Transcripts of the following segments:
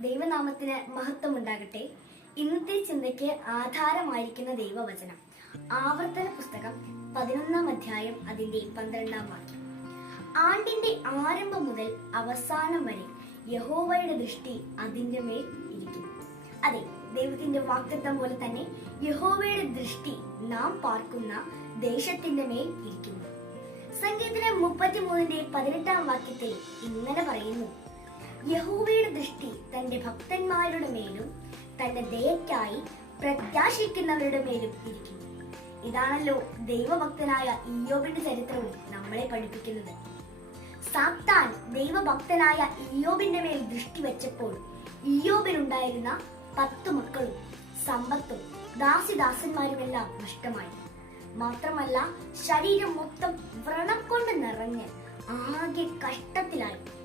ദൈവനാമത്തിന് മഹത്വം ഉണ്ടാകട്ടെ ഇന്നത്തെ ചിന്തയ്ക്ക് ആധാരമായിരിക്കുന്ന ദൈവവചനം. ആവർത്തന പുസ്തകം പതിനൊന്നാം അധ്യായം അതിന്റെ പന്ത്രണ്ടാം വാക്യം. ആണ്ടിന്റെ ആരംഭം മുതൽ അവസാനം വരെ യഹോവയുടെ ദൃഷ്ടി അതിന്റെ മേൽ ഇരിക്കുന്നു അതെ ദൈവത്തിന്റെ വാക്തത്വം പോലെ തന്നെ യഹോവയുടെ ദൃഷ്ടി നാം പാർക്കുന്ന ദേശത്തിന്റെ മേൽ ഇരിക്കുന്നു. സംഗീതത്തിലെ മുപ്പത്തിമൂന്നിന്റെ പതിനെട്ടാം വാക്യത്തിൽ ഇങ്ങനെ പറയുന്നു. യഹോവയുടെ ദൃഷ്ടി തന്റെ ഭക്തന്മാരുടെ മേലും തന്റെ ദയക്കായി പ്രത്യാശിക്കുന്നവരുടെ മേലും ഇരിക്കുന്നു. ഇതാണല്ലോ ദൈവഭക്തനായ ഇയ്യോബിന്റെ ചരിത്രവും നമ്മളെ പഠിപ്പിക്കുന്നത്. സാത്താൻ ദൈവഭക്തനായ ഇയ്യോബിന്റെ മേൽ ദൃഷ്ടി വെച്ചപ്പോൾ ഇയ്യോബിനുണ്ടായിരുന്ന പത്തു മക്കളും സമ്പത്തും ദാസിദാസന്മാരുമെല്ലാം നഷ്ടമായി. മാത്രമല്ല ശരീരം മൊത്തം വ്രണം കൊണ്ട് നിറഞ്ഞ് ആകെ കഷ്ടത്തിലായി.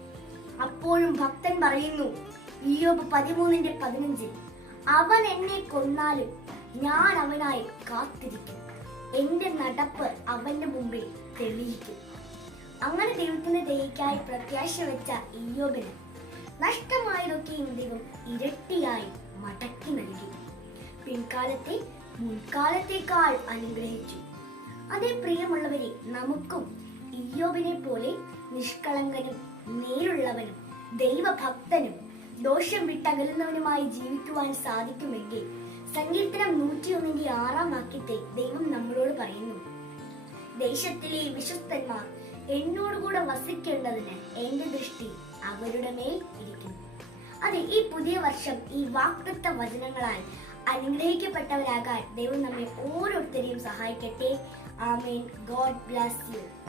അപ്പോഴും ഭക്തൻ പറയുന്നു ഇയോബ് പതിമൂന്നിന്റെ പതിനഞ്ചിൽ അവൻ എന്നെ കൊന്നാലും ഞാൻ അവനായി കാത്തിരിക്കും. എന്റെ നടപ്പ് അവന്റെ മുമ്പിൽ തെളിയിക്കും. അങ്ങനെ ദൈവത്തിന്റെ ദയക്കായി പ്രത്യാശ വെച്ച ഇയോബിന് നഷ്ടമായതൊക്കെയും ദൈവം ഇരട്ടിയായി മടക്കി നൽകി. പിൻകാലത്തെ മുൻകാലത്തേക്കാൾ അനുഗ്രഹിച്ചു. അതേ പ്രിയമുള്ളവരെ നമുക്കും ഇയ്യോബിനെ പോലെ നിഷ്കളങ്കനും നേരുള്ളവനും ദൈവഭക്തനും ദോഷം വിട്ടകലുന്നവനുമായി ജീവിക്കുവാൻ സാധിക്കുമെങ്കിൽ സങ്കീർത്തനം നൂറ്റിയൊന്നിന്റെ ആറാം വാക്യത്തെ ദൈവം നമ്മളോട് പറയുന്നു ദേശത്തിലെ വിശ്വസ്തന്മാർ എന്നോടുകൂടെ വസിക്കേണ്ടതിന് എന്റെ ദൃഷ്ടി അവരുടെ മേൽ ഇരിക്കുന്നു. അതെ ഈ പുതിയ വർഷം ഈ വാക്തത്വ വചനങ്ങളാൽ അനുഗ്രഹിക്കപ്പെട്ടവരാകാൻ ദൈവം നമ്മെ ഓരോരുത്തരെയും സഹായിക്കട്ടെ. ആമേൻ. God bless you.